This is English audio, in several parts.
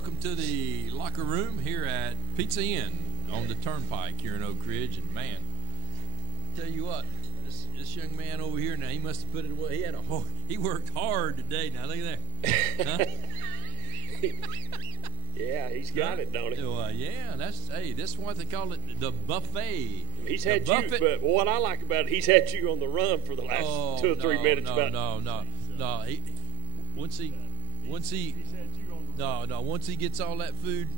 welcome to the locker room here at Pizza Inn on the Turnpike here in Oak Ridge. And man, tell you what, this young man over here now, he must have put it away. He worked hard today. Now look at that. Huh? Yeah, he's got it, don't he? Well, yeah, this is what they call it, the buffet. He's had you, but what I like about it, he's had you on the run for the last 2 or 3 minutes. No. Once he gets all that food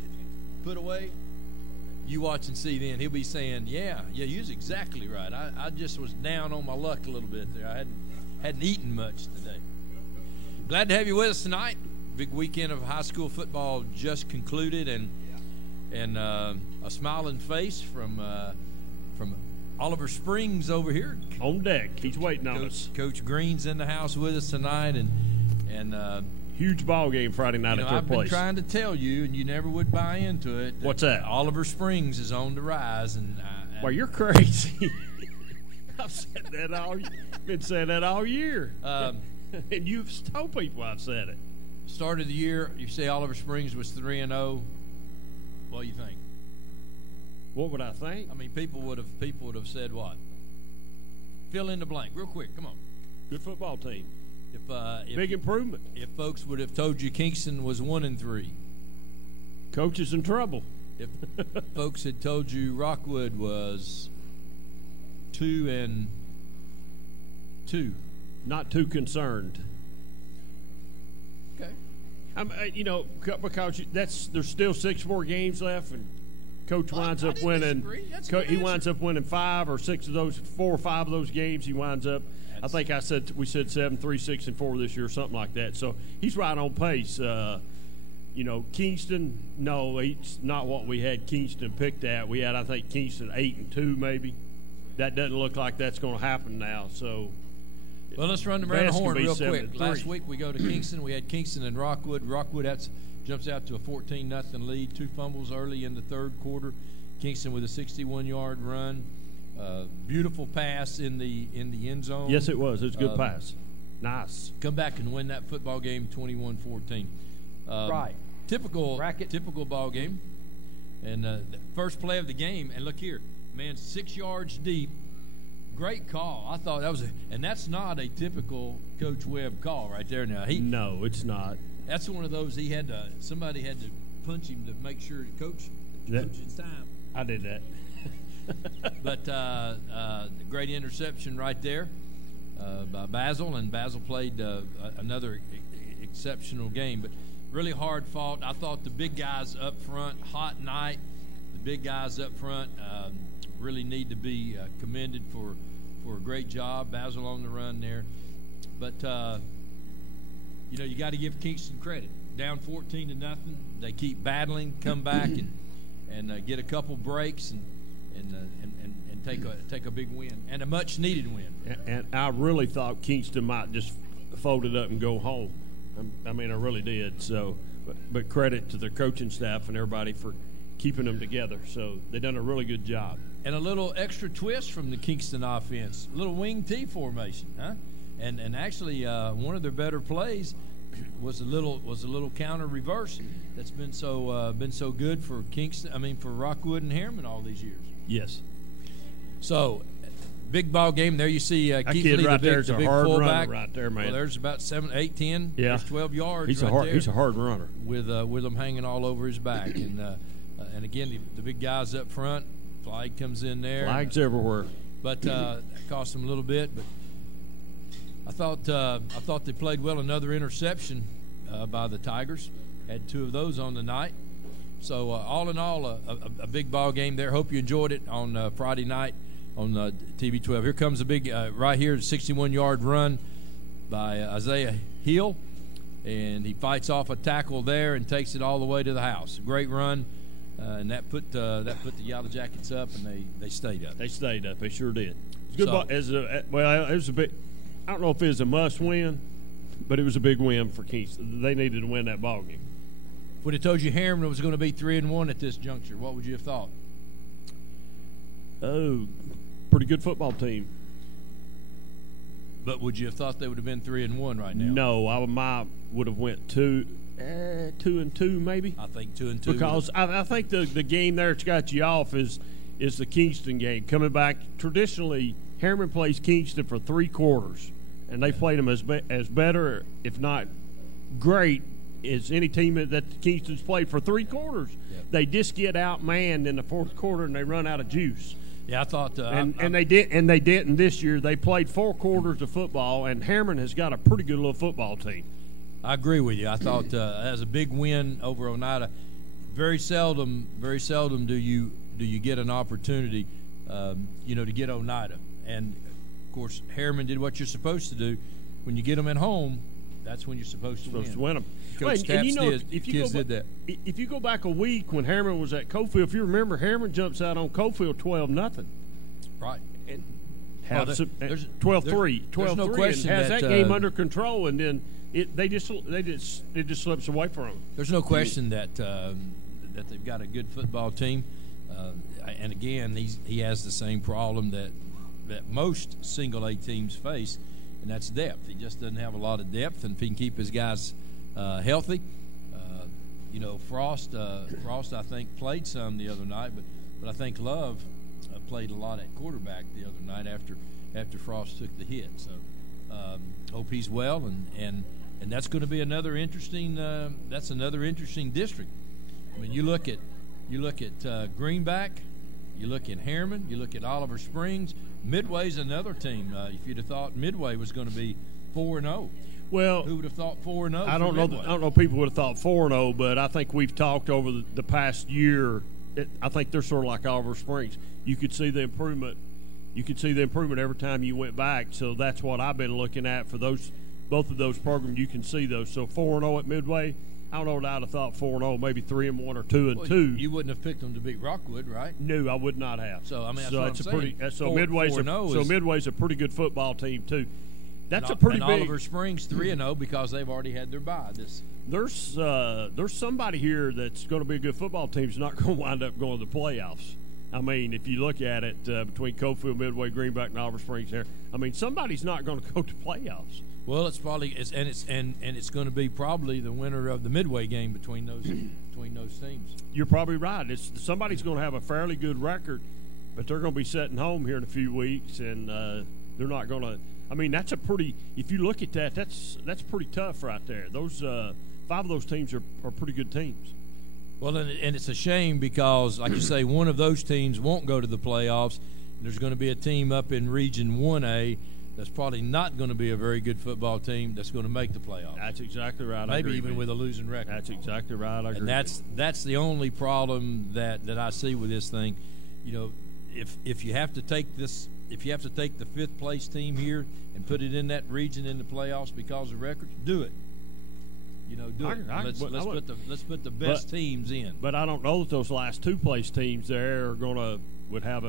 put away, you watch and see. Then he'll be saying, "Yeah, you was exactly right. I just was down on my luck a little bit there. I hadn't eaten much today." Glad to have you with us tonight. Big weekend of high school football just concluded, and a smiling face from Oliver Springs over here on deck. He's waiting on us. Coach Green's in the house with us tonight, and huge ball game Friday night at their I've place. Been trying to tell you, and you never would buy into it. What's that? Oliver Springs is on the rise, and well, you're crazy. I've said that been saying that all year, and you've told people I've said it. Start of the year, you say Oliver Springs was 3-0. What do you think? What would I think? I mean, people would have said what? Fill in the blank, real quick. Come on. Good football team. If big improvement. If folks would have told you Kingston was 1-3, coach is in trouble. If folks had told you Rockwood was 2-2, not too concerned. Because there's still 6 more games left, and coach winds up winning. He winds up winning 5 or 6 of those, 4 or 5 of those games. He winds up. I think we said 7, 3, 6, and 4 this year, something like that. So he's right on pace. Kingston, no, it's not what we had Kingston picked at. We had, I think, Kingston 8-2 maybe. That doesn't look like that's going to happen now. So. Well, let's run them around the horn real quick. Last week we go to Kingston. We had Kingston and Rockwood. Rockwood jumps out to a 14-0 lead. 2 fumbles early in the third quarter. Kingston with a 61-yard run. Beautiful pass in the end zone. Yes, it was. It was a good pass. Nice. Come back and win that football game 21-14. Right. Typical ball game. And the first play of the game, and look here, man, 6 yards deep. Great call. I thought that was and that's not a typical Coach Webb call right there. Now no, it's not. That's one of those somebody had to punch him to make sure Coach it's time. I did that. But great interception right there by Basil, and Basil played another exceptional game, but really hard fought. I thought the big guys up front, hot night. The big guys up front really need to be commended for a great job. Basil on the run there. But, you got to give Kingston credit. Down 14-0. They keep battling, come back, and get a couple breaks and take a big win, and a much-needed win. And I really thought Kingston might just fold it up and go home. I mean, I really did. So, but credit to their coaching staff and everybody for keeping them together. So they done a really good job. And a little extra twist from the Kingston offense, a little wing T formation, huh? And actually, one of their better plays was a little counter reverse that's been so good for Kingston. I mean, for Rockwood and Harriman all these years. Yes. So, big ball game. There you see Keith Lee, right the big fullback. Right there, man. Well, there's about 7, 8, 10. Yeah. There's 12 yards. He's a hard runner with them hanging all over his back, and again the big guys up front. Flag comes in there. Flags everywhere. But it cost them a little bit. But I thought they played well. Another interception by the Tigers. Had 2 of those on the night. So all in all, a big ball game there. Hope you enjoyed it on Friday night on TV12. Here comes a big right here, 61-yard run by Isaiah Hill, and he fights off a tackle there and takes it all the way to the house. Great run. And that put the Yellow Jackets up, and they stayed up. They stayed up. They sure did. It was good. It was a big. I don't know if it was a must win, but it was a big win for Kingston. They needed to win that ball game. Would have told you Harriman was going to be 3-1 at this juncture. What would you have thought? Oh, pretty good football team. But would you have thought they would have been 3-1 right now? No, I would have went 2. 2-2 maybe. I think 2-2 because I think the game there that's got you off is the Kingston game coming back. Traditionally, Harriman plays Kingston for 3 quarters, and they played them as better, if not great, as any team that Kingston's played for 3 quarters. Yep. They just get outmanned in the 4th quarter and they run out of juice. Yeah, I thought, they didn't this year. They played 4 quarters of football, and Harriman has got a pretty good little football team. I agree with you. I thought as a big win over Oneida. Very seldom do you get an opportunity, to get Oneida. And of course, Harriman did what you're supposed to do. When you get them at home, that's when you're supposed to win them. Coach Tapps did that. If you go back a week when Harriman was at Cofield, if you remember, Harriman jumps out on Cofield 12-0. Right. And 12-3. 12-3. No question and has that game under control, and then it just slips away from them. There's no question that they've got a good football team, and again, he has the same problem that most single A teams face, and that's depth. He just doesn't have a lot of depth, and if he can keep his guys healthy, Frost I think played some the other night, but I think Love played a lot at quarterback the other night after Frost took the hit. So hope he's well, and that's going to be another interesting district. I mean, you look at Greenback, you look at Harriman, you look at Oliver Springs. Midway's another team. If you'd have thought Midway was going to be 4-0, well, who would have thought 4-0? I don't know. People would have thought 4-0, but I think we've talked over the past year. I think they're sort of like Oliver Springs. You could see the improvement. You could see the improvement every time you went back. So that's what I've been looking at for both of those programs. You can see those. So 4-0 at Midway. I don't know what I'd have thought 4-0, maybe 3-1 or 2-2. You wouldn't have picked them to beat Rockwood, right? No, I would not have. So I mean, that's what I'm saying. Midway's a pretty good football team too. That's a pretty big. Oliver Springs 3-0 because they've already had their bye. There's somebody here that's going to be a good football team is not going to wind up going to the playoffs. I mean, if you look at it between Cofield, Midway, Greenback, and Oliver Springs here, I mean, somebody's not going to go to playoffs. Well, it's going to be probably the winner of the Midway game between those teams. You're probably right. Somebody's going to have a fairly good record, but they're going to be sitting home here in a few weeks, and they're not going to. I mean, that's a pretty. If you look at that, that's pretty tough right there. Those 5 of those teams are pretty good teams. Well, and it's a shame because, like you say, one of those teams won't go to the playoffs. There's going to be a team up in Region 1A that's probably not going to be a very good football team that's going to make the playoffs. That's exactly right. Maybe even with a losing record. That's exactly right. I agree. And that's the only problem that I see with this thing. You know, if you have to take the 5th place team here and put it in that region in the playoffs because of records, do it. Do it. Let's put the best teams in. But I don't know that those last 2 place teams there are would have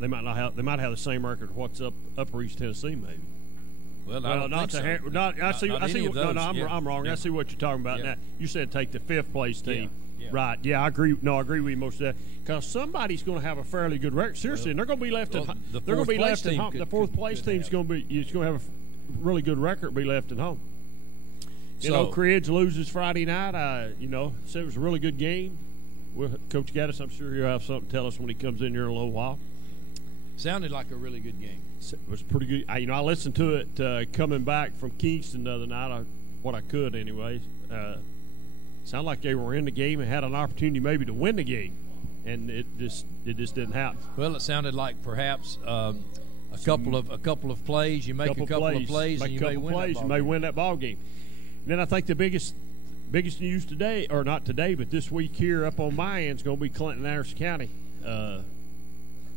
they might have the same record. What's Upper East Tennessee maybe? Well, I don't think so. I'm wrong. Yeah. I see what you're talking about now. You said take the 5th place team. Yeah. Right. Yeah, I agree. No, I agree with you most of that because somebody's going to have a fairly good record. Seriously, and they're going to be left at home. They're going to be left at home. The 4th place team's going to have a really good record. Be left at home. Cridge loses Friday night. Said it was a really good game. Coach Gaddis, I'm sure he'll have something to tell us when he comes in here in a little while. Sounded like a really good game. It was pretty good. I listened to it coming back from Kingston the other night. What I could, anyways. Sounded like they were in the game and had an opportunity maybe to win the game, and it just didn't happen. Well, it sounded like perhaps a couple of plays. You make a couple of plays, and you may win that ball game. And then I think the biggest news today, or not today, but this week here up on my end is going to be Clinton, Anderson County.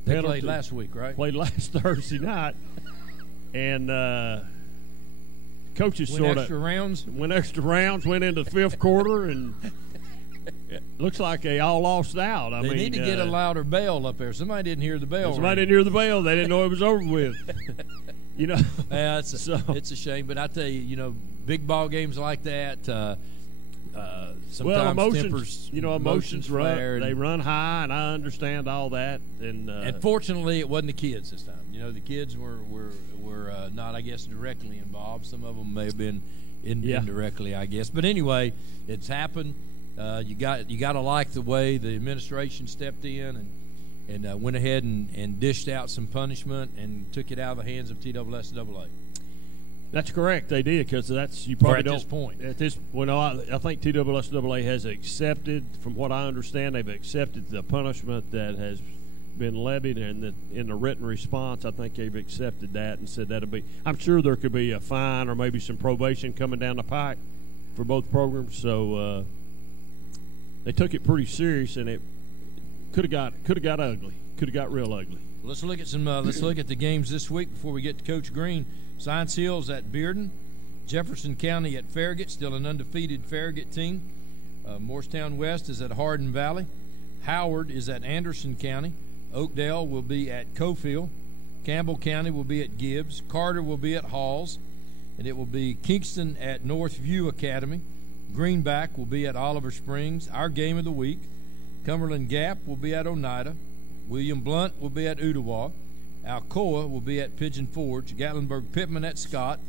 They played last week, right? Played last Thursday night, and coaches went extra rounds, went into the 5th quarter, and it looks like they all lost out. They need to get a louder bell up there. Somebody didn't hear the bell. Somebody didn't hear the bell. They didn't know it was over with. Yeah, it's a shame. But I tell you, big ball games like that, sometimes emotions, tempers, emotions run. flare, They run high, and I understand all that. And fortunately, it wasn't the kids this time. The kids were not, I guess, directly involved. Some of them may have been indirectly, I guess. But anyway, it's happened. You got to like the way the administration stepped in and went ahead and dished out some punishment and took it out of the hands of TSSAA. That's correct. They did, because you probably at don't. This point. At this, I think TSSAA has accepted, from what I understand, they've accepted the punishment that has been levied, and in the written response, I think they've accepted that and said that'll be. I'm sure there could be a fine or maybe some probation coming down the pike for both programs. So they took it pretty serious, and it could have got ugly. Could have got real ugly. Let's look at let's look at the games this week before we get to Coach Green. Science Hill's at Bearden, Jefferson County at Farragut, still an undefeated Farragut team. Morristown West is at Hardin Valley. Howard is at Anderson County. Oakdale will be at Cofield. Campbell County will be at Gibbs. Carter will be at Halls. And it will be Kingston at Northview Academy. Greenback will be at Oliver Springs. Our game of the week. Cumberland Gap will be at Oneida. William Blunt will be at Ottawa. Alcoa will be at Pigeon Forge. Gatlinburg Pittman at Scott.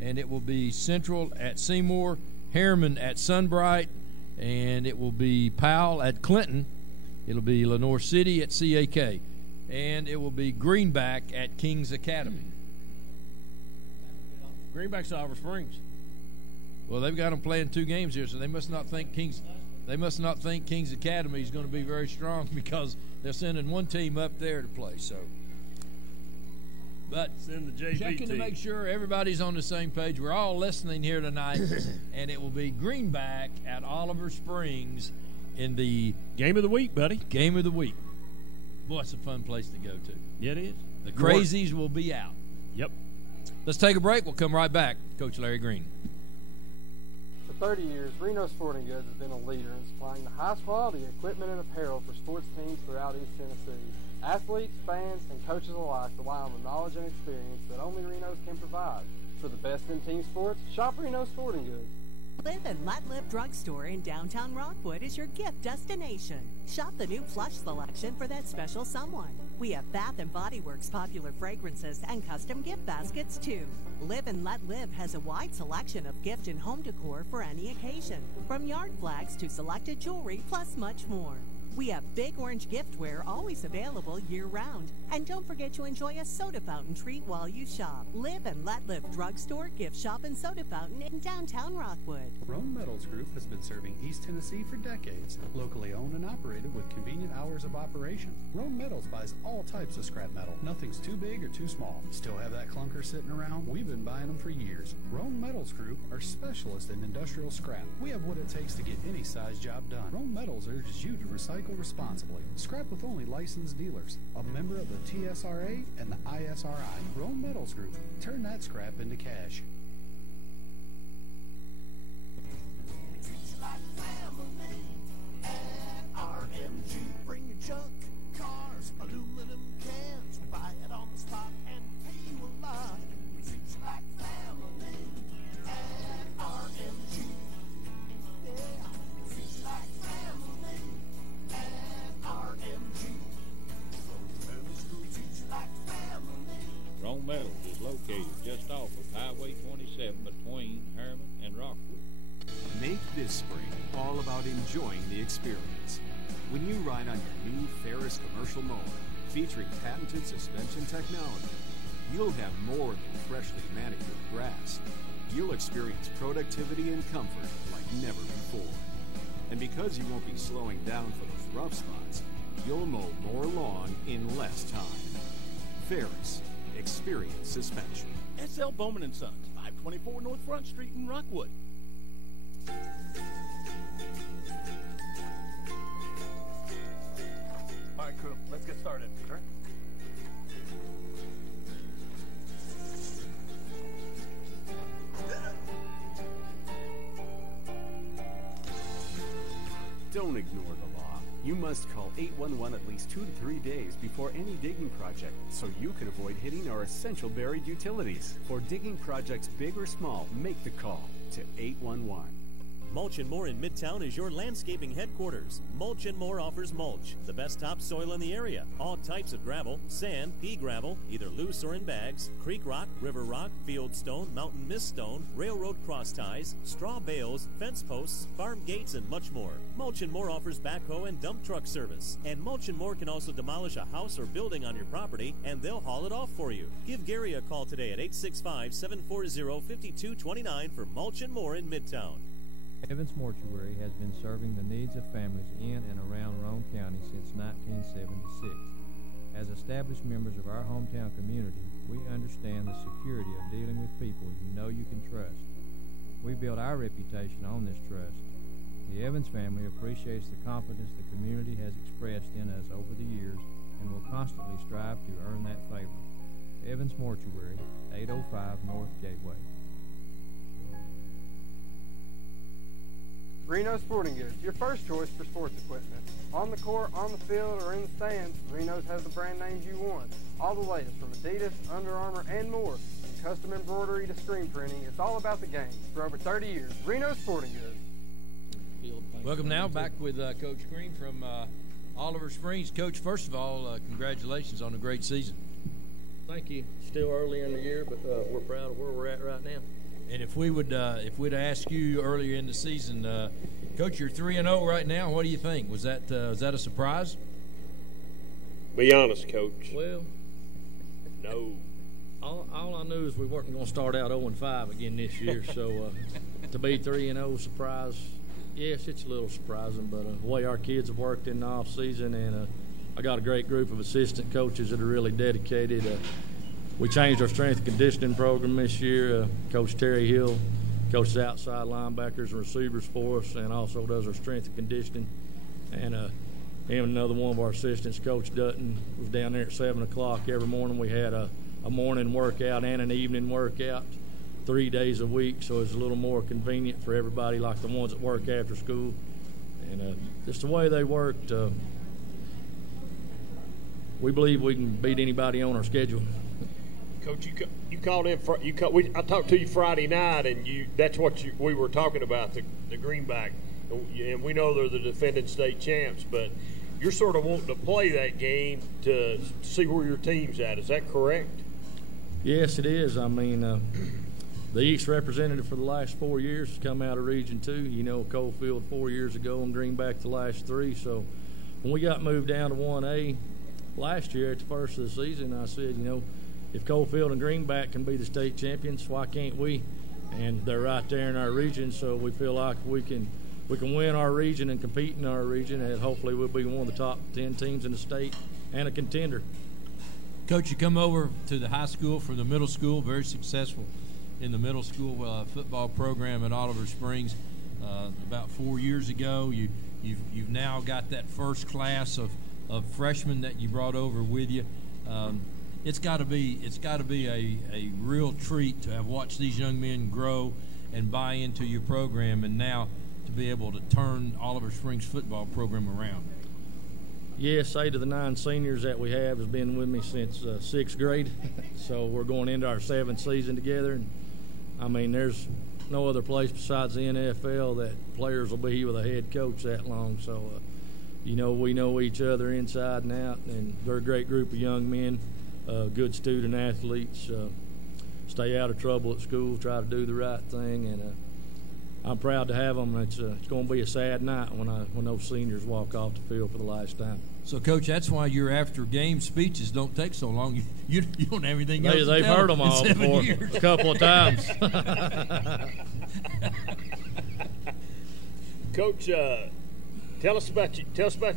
And it will be Central at Seymour. Harriman at Sunbright. And it will be Powell at Clinton. It'll be Lenoir City at CAK. And it will be Greenback at Kings Academy. Greenback's Oliver Springs. Well, they've got them playing 2 games here, so they must not think Kings Academy is going to be very strong, because they're sending one team up there to play. So, but send the JV checking team to make sure everybody's on the same page. We're all listening here tonight, and it will be Greenback at Oliver Springs in the game of the week, buddy. Game of the week. Boy, it's a fun place to go to. Yeah, it is. The crazies will be out. Yep. Let's take a break. We'll come right back. Coach Larry Green. For 30 years, Reno Sporting Goods has been a leader in supplying the highest quality equipment and apparel for sports teams throughout East Tennessee. Athletes, fans, and coaches alike rely on the knowledge and experience that only Reno's can provide. For the best in team sports, shop Reno Sporting Goods. Live and Let Live Drugstore in downtown Rockwood is your gift destination. Shop the new Plush selection for that special someone. We have Bath & Body Works popular fragrances and custom gift baskets too. Live and Let Live has a wide selection of gift and home decor for any occasion, from yard flags to selected jewelry, plus much more. We have Big Orange giftware always available year-round. And don't forget to enjoy a soda fountain treat while you shop. Live and Let Live Drugstore, Gift Shop, and Soda Fountain in downtown Rockwood. Rome Metals Group has been serving East Tennessee for decades. Locally owned and operated with convenient hours of operation. Rome Metals buys all types of scrap metal. Nothing's too big or too small. Still have that clunker sitting around? We've been buying them for years. Rome Metals Group are specialists in industrial scrap. We have what it takes to get any size job done. Rome Metals urges you to recycle responsibly. Scrap with only licensed dealers. A member of the TSRA and the ISRI. Rome Metals Group. Turn that scrap into cash. RMG. Bring your junk, cars, aluminum cans. We buy it on the spot and pay you a lot. We treat you like family at RMG. Yeah, we treat you like family at RMG. Rome Metals Group treats you like family. Rome Metals is located just off of Highway 27 between Harriman and Rockwood. Make this spring all about enjoying the experience. When you ride on your new Ferris commercial mower, featuring patented suspension technology, you'll have more than freshly manicured grass. You'll experience productivity and comfort like never before. And because you won't be slowing down for those rough spots, you'll mow more lawn in less time. Ferris, experience suspension. SL Bowman & Sons, 524 North Front Street in Rockwood. All right, crew, let's get started. All right. Don't ignore the law. You must call 811 at least 2 to 3 days before any digging project so you can avoid hitting our essential buried utilities. For digging projects big or small, make the call to 811. Mulch & More in Midtown is your landscaping headquarters. Mulch & More offers mulch, the best topsoil in the area. All types of gravel, sand, pea gravel, either loose or in bags, creek rock, river rock, field stone, mountain mist stone, railroad cross ties, straw bales, fence posts, farm gates, and much more. Mulch & More offers backhoe and dump truck service. And Mulch & More can also demolish a house or building on your property, and they'll haul it off for you. Give Gary a call today at 865-740-5229 for Mulch & More in Midtown. Evans Mortuary has been serving the needs of families in and around Roane County since 1976. As established members of our hometown community, we understand the security of dealing with people you know you can trust. We build our reputation on this trust. The Evans family appreciates the confidence the community has expressed in us over the years and will constantly strive to earn that favor. Evans Mortuary, 805 North Gateway. Reno Sporting Goods, your first choice for sports equipment. On the court, on the field, or in the stands, Reno's has the brand names you want. All the latest from Adidas, Under Armour, and more. From custom embroidery to screen printing, it's all about the game. For over 30 years, Reno Sporting Goods. Welcome now back with Coach Green from Oliver Springs. Coach, first of all, congratulations on a great season. Thank you. Still early in the year, but we're proud of where we're at right now. And if we'd asked you earlier in the season, Coach, you're 3-0 right now. What do you think? Was that a surprise? Be honest, Coach. Well, no. All I knew is we weren't going to start out 0-5 again this year. So to be 3-0, surprise. Yes, it's a little surprising, but the way our kids have worked in the off season, and I got a great group of assistant coaches that are really dedicated. We changed our strength and conditioning program this year. Coach Terry Hill coaches outside linebackers and receivers for us, and also does our strength and conditioning. And him and another one of our assistants, Coach Dutton, was down there at 7 o'clock every morning. We had a morning workout and an evening workout 3 days a week, so it's a little more convenient for everybody, like the ones that work after school. And just the way they worked, we believe we can beat anybody on our schedule. Coach, you called in. I talked to you Friday night, and that's what we were talking about, the Greenback. And we know they're the defending state champs, but you're sort of wanting to play that game to see where your team's at. Is that correct? Yes, it is. I mean, the East representative for the last 4 years has come out of Region 2. You know, Coalfield 4 years ago and Greenback the last 3. So when we got moved down to 1A last year at the first of the season, I said, you know, if Coalfield and Greenback can be the state champions, why can't we? And they're right there in our region, so we feel like we can win our region and compete in our region, and hopefully we'll be one of the top 10 teams in the state and a contender. Coach, you come over to the high school from the middle school, very successful in the middle school football program at Oliver Springs. About 4 years ago, you've now got that first class of freshmen that you brought over with you. It's got to be a real treat to have watched these young men grow and buy into your program, and now to be able to turn Oliver Springs football program around. Yes, 8 of the 9 seniors that we have has been with me since 6th grade, so we're going into our 7th season together. And I mean, there's no other place besides the NFL that players will be with a head coach that long. So, you know, we know each other inside and out, and they're a great group of young men. Good student athletes, stay out of trouble at school, try to do the right thing, and I'm proud to have them. It's going to be a sad night when those seniors walk off the field for the last time. So, Coach, that's why your after-game speeches don't take so long. You don't have anything else to They've tell heard them all before, a couple of times. Coach, tell us a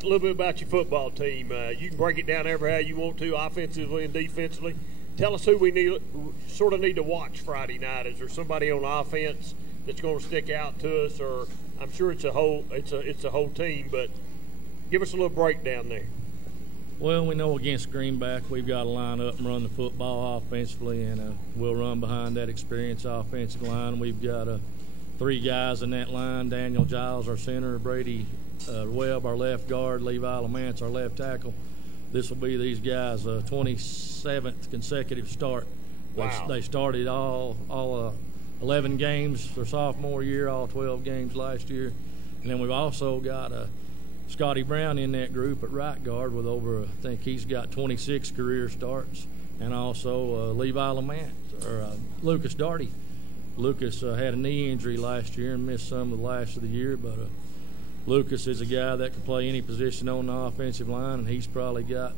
little bit about your football team. You can break it down ever how you want to, offensively and defensively. Tell us who we need to watch Friday night. Is there somebody on offense that's going to stick out to us, or I'm sure it's a whole team, but give us a little breakdown there. Well, we know against Greenback we've got to line up and run the football offensively, and we'll run behind that experienced offensive line. We've got 3 guys in that line: Daniel Giles, our center; Brady Webb, our left guard; Levi Lamance, our left tackle. This will be these guys' 27th consecutive start. Wow. They started all 11 games their sophomore year, all 12 games last year. And then we've also got Scotty Brown in that group at right guard with over, I think he's got 26 career starts. And also Levi Lamont, or Lucas Darty. Lucas had a knee injury last year and missed some of the last of the year, but Lucas is a guy that can play any position on the offensive line, and he's probably got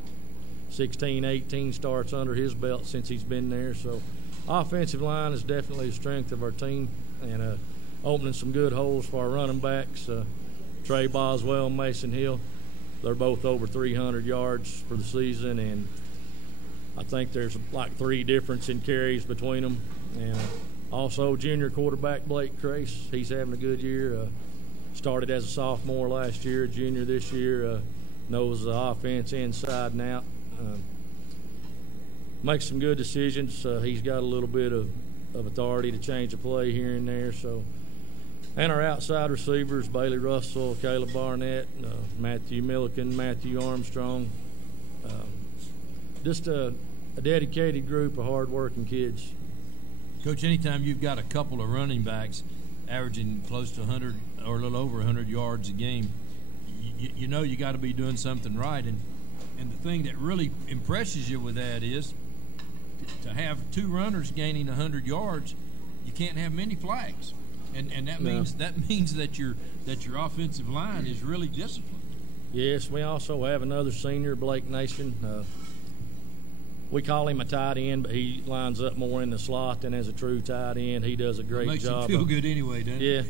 16, 18 starts under his belt since he's been there. So offensive line is definitely the strength of our team, and opening some good holes for our running backs. Trey Boswell and Mason Hill, they're both over 300 yards for the season, and I think there's like 3 difference in carries between them. And also junior quarterback Blake Crace, he's having a good year. Started as a sophomore last year, junior this year, knows the offense inside and out. Makes some good decisions. He's got a little bit of authority to change a play here and there. So, and our outside receivers, Bailey Russell, Caleb Barnett, Matthew Milliken, Matthew Armstrong. Just a dedicated group of hard-working kids. Coach, anytime you've got a couple of running backs averaging close to 100 or a little over 100 yards a game, you know you got to be doing something right. And the thing that really impresses you with that is to have 2 runners gaining 100 yards, you can't have many flags. And that means that your offensive line is really disciplined. Yes, we also have another senior, Blake Nation. We call him a tight end, but he lines up more in the slot than as a true tight end. He does a great makes job. Makes him feel good anyway, doesn't it?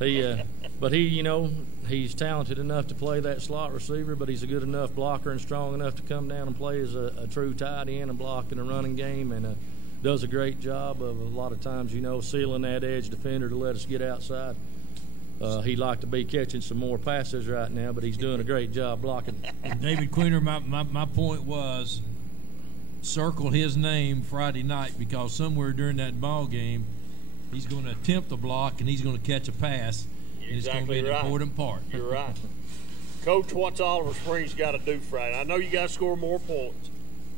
Yeah. But he's talented enough to play that slot receiver, but he's a good enough blocker and strong enough to come down and play as a true tight end and block in a running game, and does a great job of a lot of times, sealing that edge defender to let us get outside. He'd like to be catching some more passes right now, but he's doing a great job blocking. And David Queener, my point was, circle his name Friday night, because somewhere during that ball game he's going to attempt a block and he's going to catch a pass, and it's going to be an important part. You're right. Coach, what's Oliver Springs got to do Friday? I know you got to score more points.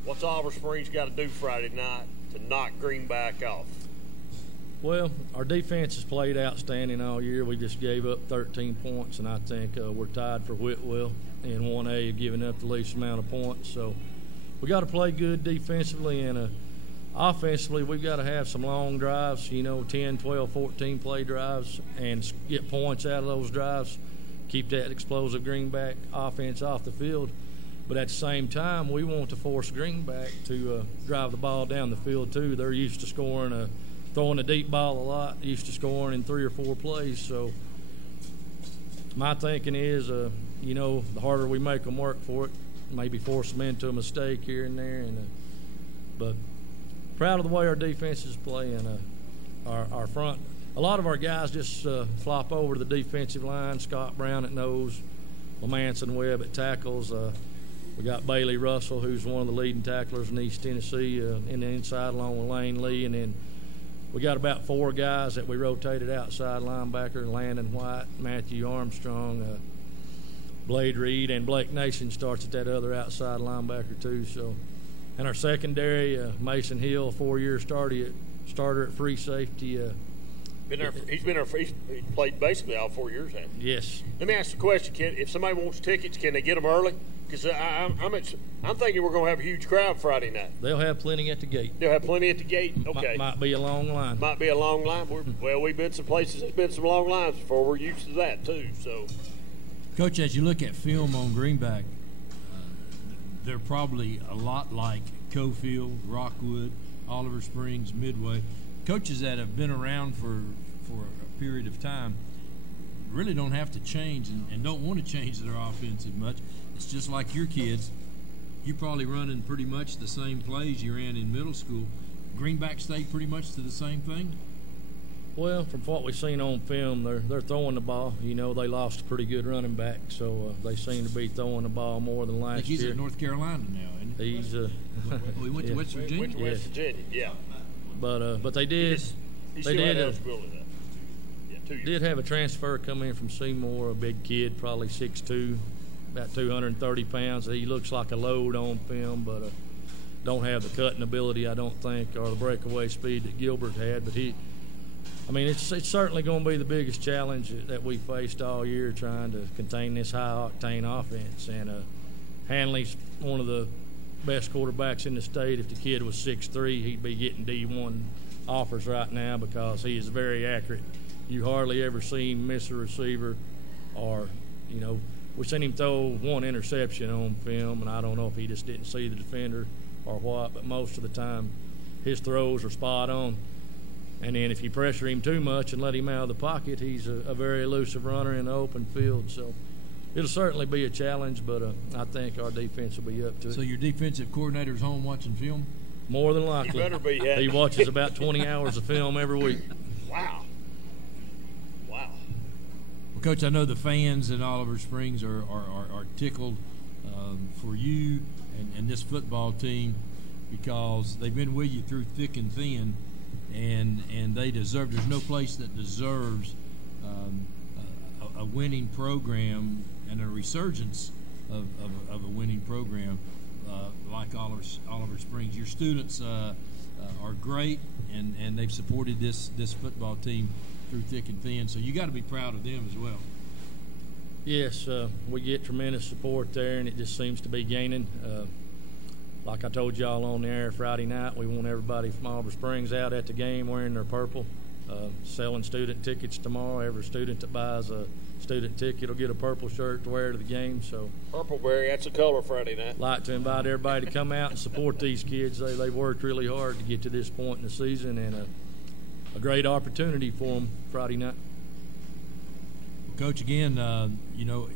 What's Oliver Springs got to do Friday night to knock Greenback off? Well, our defense has played outstanding all year. We just gave up 13 points, and I think we're tied for Whitwell in 1A, giving up the least amount of points. So we got to play good defensively, and offensively we've got to have some long drives, 10, 12, 14 play drives, and get points out of those drives, keep that explosive Greenback offense off the field. But at the same time, we want to force Greenback to drive the ball down the field too. They're used to scoring, throwing the deep ball a lot, used to scoring in 3 or 4 plays. So my thinking is, the harder we make them work for it, maybe force them into a mistake here and there. But proud of the way our defense is playing. Our front, a lot of our guys just flop over to the defensive line. Scott Brown at nose, Lamanson Webb at tackles. We got Bailey Russell, who's one of the leading tacklers in East Tennessee, in the inside along with Lane Lee. And then we got about 4 guys that we rotated outside linebacker: Landon White, Matthew Armstrong, Blade Reed, and Blake Nation starts at that other outside linebacker too. So, and our secondary, Mason Hill, 4-year starter at free safety. He's played basically all 4 years, hasn't he? Yes. Let me ask you a question, Ken. If somebody wants tickets, can they get them early? Because I'm thinking we're going to have a huge crowd Friday night. They'll have plenty at the gate. They'll have plenty at the gate. Okay. Might be a long line. Might be a long line. We've been some places there's been some long lines before. We're used to that too. So, Coach, as you look at film on Greenback, they're probably a lot like Cofield, Rockwood, Oliver Springs, Midway. Coaches that have been around for a period of time really don't have to change and don't want to change their offensive much. It's just like your kids. You're probably running pretty much the same plays you ran in middle school. Greenback stayed pretty much to the same thing? Well, from what we've seen on film, they're throwing the ball. They lost a pretty good running back, so they seem to be throwing the ball more than last year. He's at North Carolina now, isn't he? He's we went to West Virginia? Went to West Virginia, yeah. But they did. They did have a transfer come in from Seymour, a big kid, probably 6'2", about 230 pounds. He looks like a load on film, but don't have the cutting ability, I don't think, or the breakaway speed that Gilbert had. But I mean, it's certainly going to be the biggest challenge that we faced all year, trying to contain this high-octane offense. And Hanley's one of the best quarterbacks in the state. If the kid was 6'3", he'd be getting D1 offers right now because he is very accurate. You hardly ever see him miss a receiver, or, you know, we've seen him throw one interception on film, and I don't know if he just didn't see the defender or what, but most of the time his throws are spot on. And then if you pressure him too much and let him out of the pocket, he's a very elusive runner in the open field. So it'll certainly be a challenge, but I think our defense will be up to it. So your defensive coordinator's home watching film? More than likely. He better be. He watches about 20 hours of film every week. Wow. Well, Coach, I know the fans in Oliver Springs are tickled for you and this football team because they've been with you through thick and thin, and they deserve. There's no place that deserves a winning program and a resurgence of a winning program like Oliver Springs. Your students are great, and they've supported this football team through thick and thin. So you got to be proud of them as well. Yes, we get tremendous support there, and it just seems to be gaining. Like I told y'all on the air Friday night, we want everybody from Oliver Springs out at the game wearing their purple. Selling student tickets tomorrow. Every student that buys a student ticket will get a purple shirt to wear to the game. So Purpleberry, that's a color Friday night. Like to invite everybody to come out and support these kids. They've worked really hard to get to this point in the season, and a great opportunity for them Friday night. Well, Coach, again, you know,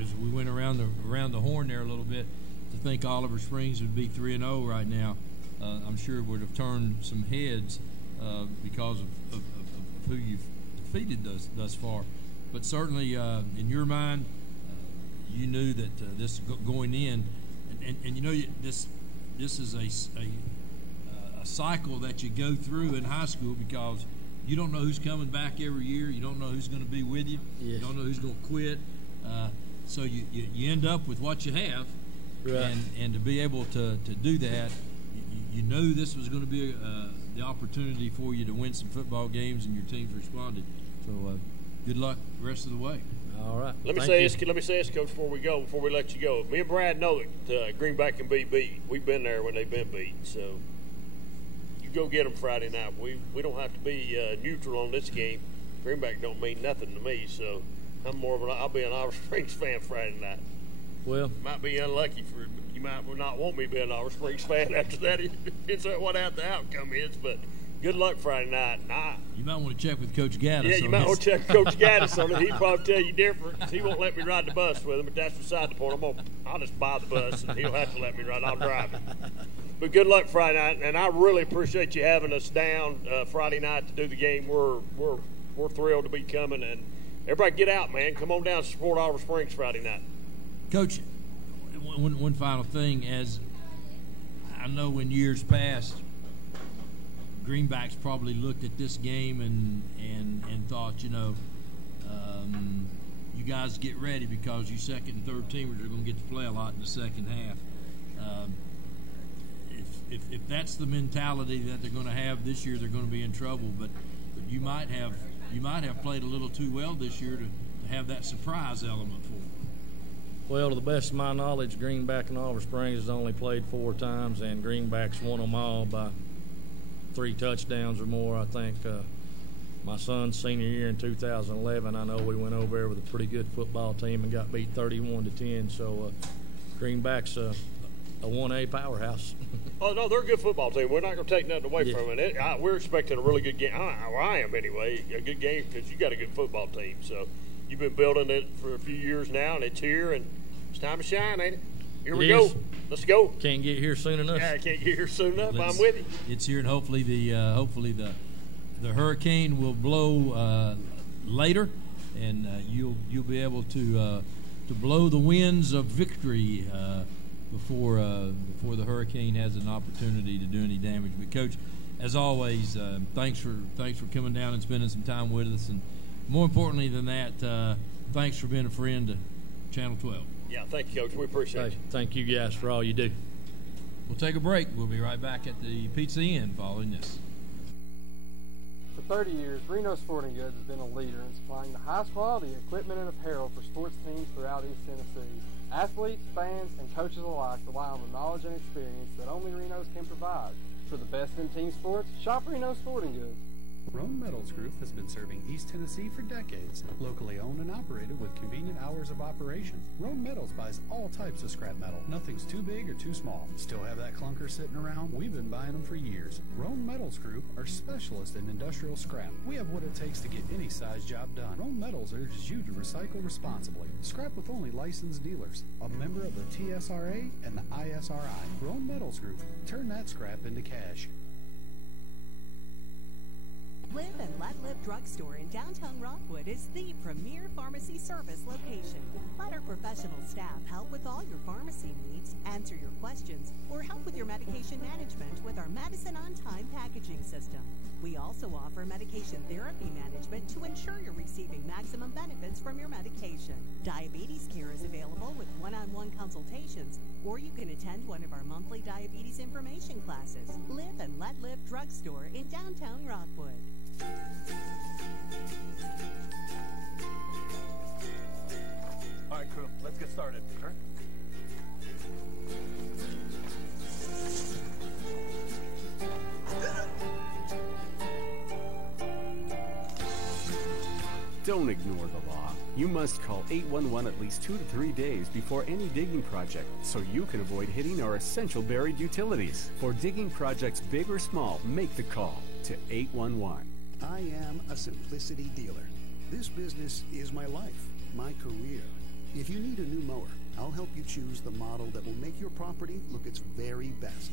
as we went around the horn there a little bit, to think Oliver Springs would be 3-0 right now, I'm sure would have turned some heads because of who you've defeated thus far. But certainly, in your mind, you knew that this going in, and you know this is a cycle that you go through in high school because you don't know who's coming back every year. You don't know who's going to be with you. Yes. You don't know who's going to quit. So you end up with what you have, right. And to be able to do that, you knew this was going to be the opportunity for you to win some football games, and your teams responded. So good luck the rest of the way. All right. Let me say this, Coach, before we let you go. Me and Brad know that Greenback can be beat. We've been there when they've been beat. So you go get them Friday night. We don't have to be neutral on this game. Greenback don't mean nothing to me. So I'll be an Oliver Springs fan Friday night. Well, might be unlucky for you. Might not want me to be an Oliver Springs fan after that. It depends on what the outcome is, but. Good luck Friday night. You might want to check with Coach Gaddis. Yeah, you might want to check with Coach Gaddis on it. He'd probably tell you different. He won't let me ride the bus with him, but that's beside the point. I'll just buy the bus, and he'll have to let me ride. I'll drive it. But good luck Friday night, and I really appreciate you having us down Friday night to do the game. We're thrilled to be coming, and everybody get out, man. Come on down and support Oliver Springs Friday night. Coach, one final thing. As I know in years past, Greenbacks probably looked at this game and thought, you know, you guys get ready because you second and third teamers are going to get to play a lot in the second half. If that's the mentality that they're going to have this year, they're going to be in trouble. But you might have played a little too well this year to have that surprise element for them. Well, to the best of my knowledge, Greenback and Oliver Springs has only played 4 times, and Greenback's won them all by 3 touchdowns or more. I think my son's senior year in 2011, I know we went over there with a pretty good football team and got beat 31-10. So Greenback's a 1A powerhouse. Oh, no, they're a good football team. We're not going to take nothing away from it. We're expecting a really good game. I am anyway, a good game because you got a good football team. So you've been building it for a few years now, and it's here, and it's time to shine, ain't it? Here we go. Let's go. Can't get here soon enough. Yeah, I can't get here soon enough. I'm with you. It's here, and hopefully the hurricane will blow later, and you'll be able to blow the winds of victory before the hurricane has an opportunity to do any damage. But Coach, as always, thanks for coming down and spending some time with us, and more importantly than that, thanks for being a friend to Channel 12. Yeah, thank you, Coach. We appreciate you. Thank you guys for all you do. We'll take a break. We'll be right back at the Pizza Inn following this. For 30 years, Reno Sporting Goods has been a leader in supplying the highest quality equipment and apparel for sports teams throughout East Tennessee. Athletes, fans, and coaches alike rely on the knowledge and experience that only Reno's can provide. For the best in team sports, shop Reno Sporting Goods. Rome Metals Group has been serving East Tennessee for decades. Locally owned and operated with convenient hours of operation. Rome Metals buys all types of scrap metal. Nothing's too big or too small. Still have that clunker sitting around? We've been buying them for years. Rome Metals Group are specialists in industrial scrap. We have what it takes to get any size job done. Rome Metals urges you to recycle responsibly. Scrap with only licensed dealers. A member of the TSRA and the ISRI. Rome Metals Group. Turn that scrap into cash. Live and Let Live Drugstore in downtown Rockwood is the premier pharmacy service location. Let our professional staff help with all your pharmacy needs, answer your questions, or help with your medication management with our Medicine on Time packaging system. We also offer medication therapy management to ensure you're receiving maximum benefits from your medication. Diabetes care is available with one-on-one consultations, or you can attend one of our monthly diabetes information classes. Live and Let Live Drugstore in downtown Rockwood. All right, crew, let's get started. Sure. Don't ignore the law. You must call 811 at least 2 to 3 days before any digging project so you can avoid hitting our essential buried utilities. For digging projects big or small, make the call to 811. I am a Simplicity dealer. This business is my life, my career. If you need a new mower, I'll help you choose the model that will make your property look its very best,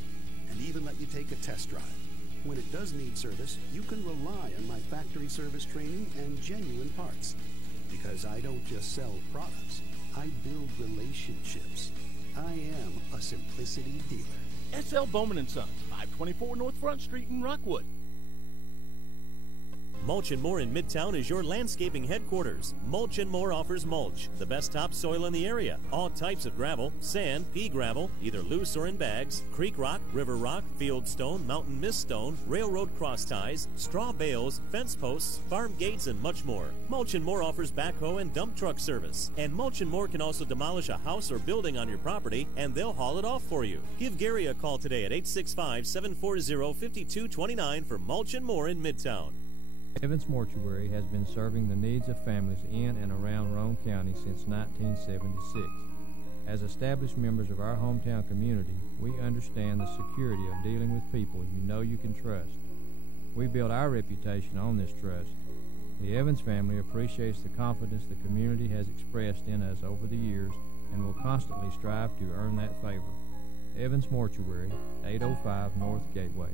and even let you take a test drive. When it does need service, you can rely on my factory service training and genuine parts. Because I don't just sell products, I build relationships. I am a Simplicity dealer. SL Bowman & Sons, 524 North Front Street in Rockwood. Mulch & More in Midtown is your landscaping headquarters. Mulch & More offers mulch, the best topsoil in the area. All types of gravel, sand, pea gravel, either loose or in bags, creek rock, river rock, field stone, mountain mist stone, railroad cross ties, straw bales, fence posts, farm gates, and much more. Mulch & More offers backhoe and dump truck service. And Mulch & More can also demolish a house or building on your property, and they'll haul it off for you. Give Gary a call today at 865-740-5229 for Mulch & More in Midtown. Evans Mortuary has been serving the needs of families in and around Roane County since 1976. As established members of our hometown community, we understand the security of dealing with people you know you can trust. We build our reputation on this trust. The Evans family appreciates the confidence the community has expressed in us over the years and will constantly strive to earn that favor. Evans Mortuary, 805 North Gateway.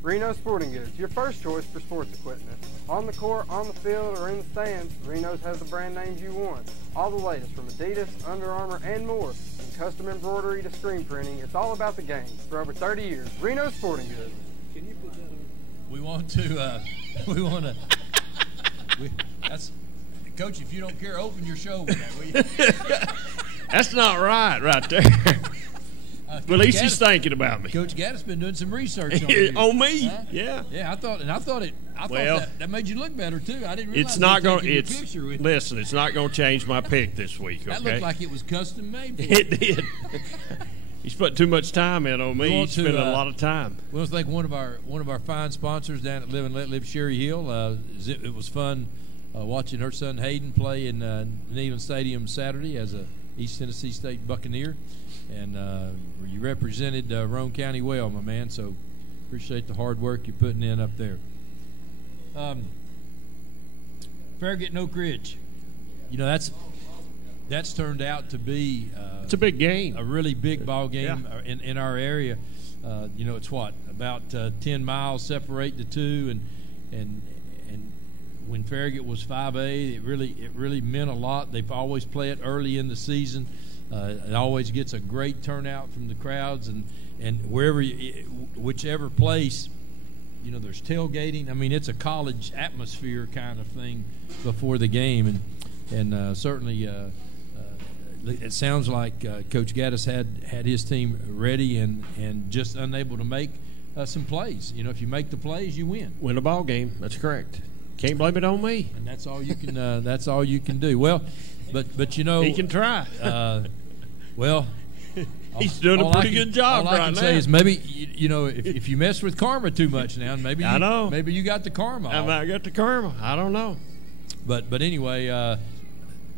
Reno Sporting Goods, your first choice for sports equipment. On the court, on the field, or in the stands, Reno's has the brand names you want. All the latest from Adidas, Under Armour, and more. From custom embroidery to screen printing, it's all about the game. For over 30 years, Reno Sporting Goods. Can you put that on? We want to, that's, Coach, if you don't care, open your show with that, will you? That's not right there. Well, at least he's thinking about me. Coach Gaddis been doing some research on you. On me, huh? Yeah. Yeah, I thought that made you look better too. I didn't realize it's not going. Listen, it's not going to change my pick this week. Okay? That looked like it was custom made. For it did. He's put too much time in on me. He's spent a lot of time. We want to thank one of our fine sponsors down at Live and Let Live, Sherry Hill. It was fun watching her son Hayden play in Neyland Stadium Saturday as a East Tennessee State Buccaneer. And you represented Roane County well, my man, so appreciate the hard work you're putting in up there. Farragut and Oak Ridge, that's turned out to be it's a big game, a really big ball game in our area. It's about 10 miles separate the two, and when Farragut was 5A, it really meant a lot. They always play it early in the season. It always gets a great turnout from the crowds, and whichever place, there's tailgating. I mean, it's a college atmosphere kind of thing before the game, and certainly it sounds like Coach Gaddis had his team ready and just unable to make some plays. You know, if you make the plays, you win. Win a ball game. That's correct. Can't blame it on me. And that's all you can. That's all you can do. Well, but you know he can try. Well, he's doing a pretty good job right now. All I can say is maybe you know if you mess with karma too much now, maybe maybe you got the karma. I might got the karma. I don't know. But anyway,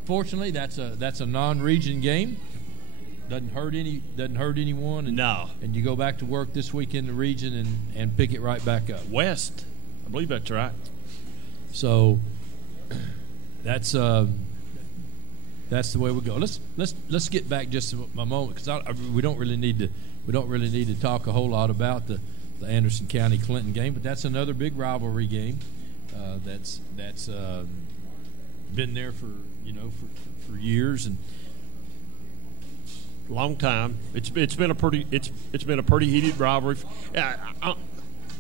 fortunately that's a non-region game. Doesn't hurt anyone. And, no. And you go back to work this week in the region and pick it right back up. West, I believe that's right. So that's the way we go. Let's get back just a moment because we don't really need to talk a whole lot about the Anderson County Clinton game, but that's another big rivalry game that's been there for years and long time. It's been a pretty heated rivalry. I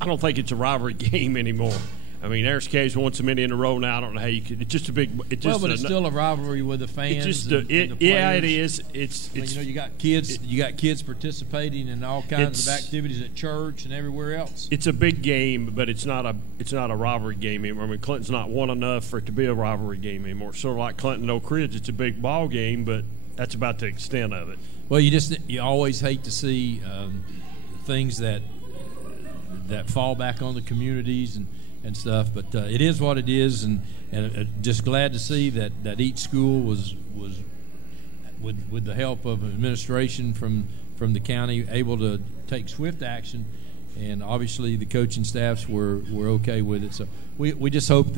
don't think it's a rivalry game anymore. I mean, Harris Cay's won so many in a row now. I don't know how you could. It's just a big. It's still a rivalry with the fans. Yeah, it is. It's you got kids. You got kids participating in all kinds of activities at church and everywhere else. It's a big game, but it's not a rivalry game anymore. I mean, Clinton's not won enough for it to be a rivalry game anymore. Sort of like Clinton and Oak Ridge, it's a big ball game, but that's about the extent of it. Well, you always hate to see things that fall back on the communities and stuff, but it is what it is, and just glad to see that each school was with the help of administration from the county able to take swift action, and obviously the coaching staffs were okay with it. So we just hope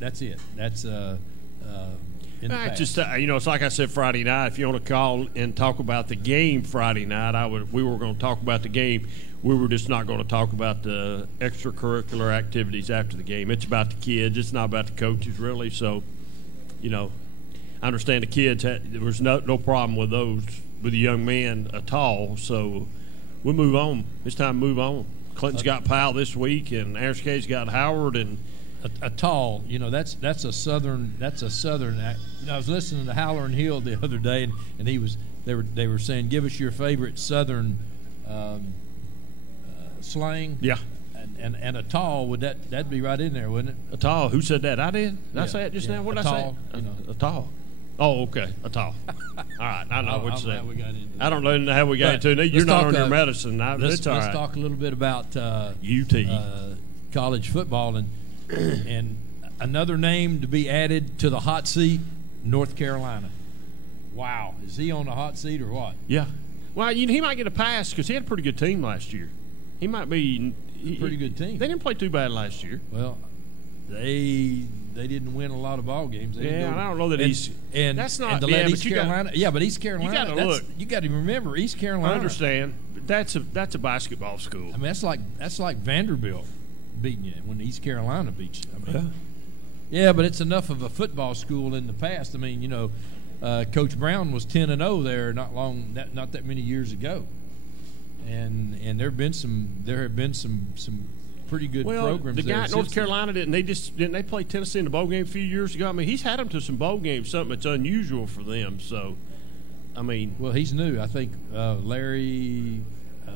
that's it. That's in the past. Just it's like I said Friday night. If you want to call and talk about the game Friday night, we were going to talk about the game. We were just not going to talk about the extracurricular activities after the game. It's about the kids. It's not about the coaches, really. So, I understand the kids. There was no problem with those, with the young men at all. So, we'll move on. It's time to move on. Clinton's got Powell this week, and Harris Cay's got Howard. And a tall, that's a southern. I was listening to Howler and Hill the other day, and they were saying, give us your favorite southern slang. Yeah. And a tall, that'd be right in there, wouldn't it? A tall. Who said that? I did. Did I say it just now? What did I say? A tall. Oh, okay. A tall. All right. I know what you said. I don't know how we got into it. You're not on your medicine. Let's talk a little bit about UT college football and another name to be added to the hot seat, North Carolina. Wow. Is he on the hot seat or what? Yeah. Well, he might get a pass because he had a pretty good team last year. He might be pretty good team. They didn't play too bad last year. Well, they didn't win a lot of ball games. I don't know that that's not. But East Carolina. But East Carolina. You got to look. You got to remember East Carolina. I understand. That's a basketball school. I mean, that's like Vanderbilt beating you when East Carolina beats you. I mean, yeah, but it's enough of a football school in the past. I mean, Coach Brown was 10-0 there not that many years ago. And there have been some pretty good programs. The guy at North Carolina didn't they play Tennessee in the bowl game a few years ago? I mean, he's had them to some bowl games, something that's unusual for them. So, I mean, well, he's new. I think Larry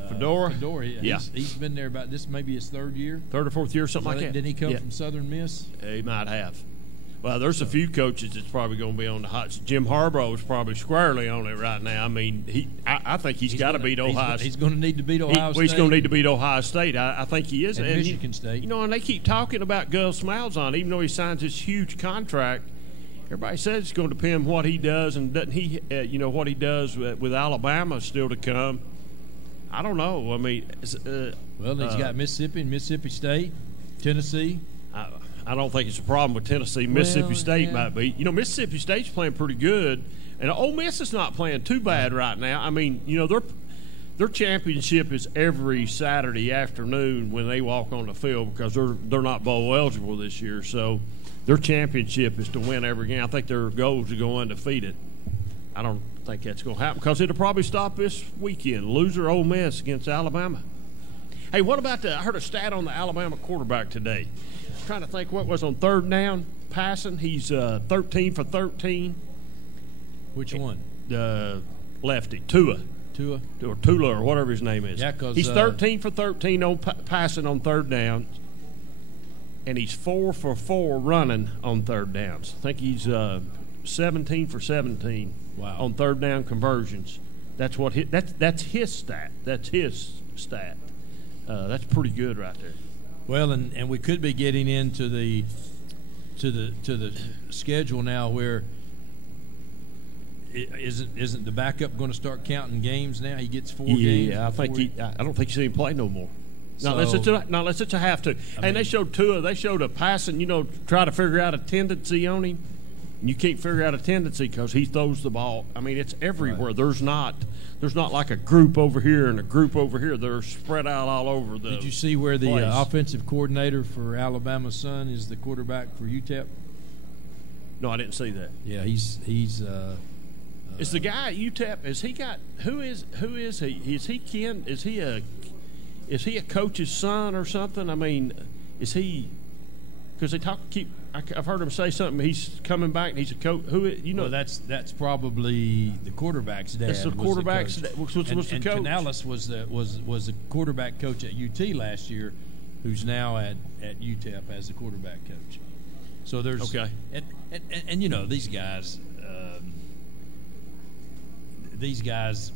Fedora. He's been there about this maybe his third or fourth year, something like that. Didn't he come from Southern Miss? He might have. Well, there's a few coaches that's probably going to be on the hot. Jim Harbaugh is probably squarely on it right now. I mean, I think he's got to beat Ohio State. He's going to need to beat Ohio State. He's going to need to beat Ohio State. I think he is. And Michigan State. And they keep talking about Gus Malzahn, even though he signs this huge contract. Everybody says it's going to depend what he does, and doesn't he? What he does with Alabama still to come. I don't know. I mean, well, he's got Mississippi and Mississippi State, Tennessee. I don't think it's a problem with Tennessee. Mississippi State might be. Mississippi State's playing pretty good, and Ole Miss is not playing too bad right now. I mean, their championship is every Saturday afternoon when they walk on the field because they're not bowl eligible this year. So their championship is to win every game. I think their goal is to go undefeated. I don't think that's going to happen because it'll probably stop this weekend. Loser Ole Miss against Alabama. Hey, what about I heard a stat on the Alabama quarterback today. Trying to think what was on third down passing. He's 13 for 13. Which one? Lefty. Tua. Tua or Tula or whatever his name is. Yeah, 'cause, he's 13 for 13 on passing on third down, and he's 4 for 4 running on third downs. I think he's 17 for 17 on third down conversions. That's what that's his stat. That's his stat. That's pretty good right there. Well, and we could be getting into the schedule now where isn't the backup going to start counting games now? He gets 4 games. Yeah, I don't think he's even play no more. Unless it's a have to. And they showed Tua. They showed a passing. Try to figure out a tendency on him. And you can't figure out a tendency because he throws the ball. I mean, it's everywhere. Right. There's not like a group over here and a group over here. They're spread out all over the. Did you see where the offensive coordinator for Alabama's son is the quarterback for UTEP? No, I didn't see that. Yeah, he's. Is the guy at UTEP? Has he got? Who is he? Is he Ken? Is he a coach's son or something? I mean, is he? Because I've heard him say something. He's coming back and he's a coach. Well, that's probably the quarterback's dad. That's the quarterback's dad. Was the coach. And Canales was the quarterback coach at UT last year, who's now at UTEP as the quarterback coach. So there's and these guys. These guys,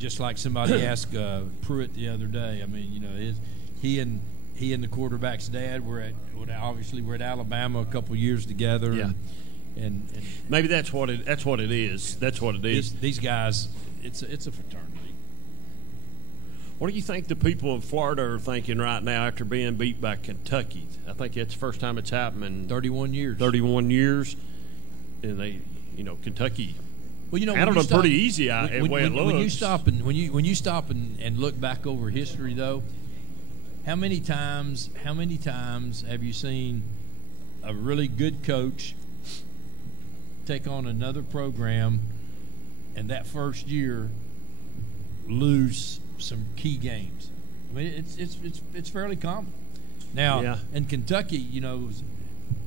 just like somebody asked Pruitt the other day. I mean, he and the quarterback's dad were at Alabama a couple years together. Yeah. And maybe that's what it is. That's what it is. These guys, it's a fraternity. What do you think the people in Florida are thinking right now after being beat by Kentucky? I think that's the first time it's happened in 31 years. 31 years, and they, Kentucky. Well, handled them pretty easy the way it looks. When you stop and look back over history, though, how many times have you seen a really good coach take on another program and that first year lose some key games? I mean, it's fairly common. Now, in Kentucky,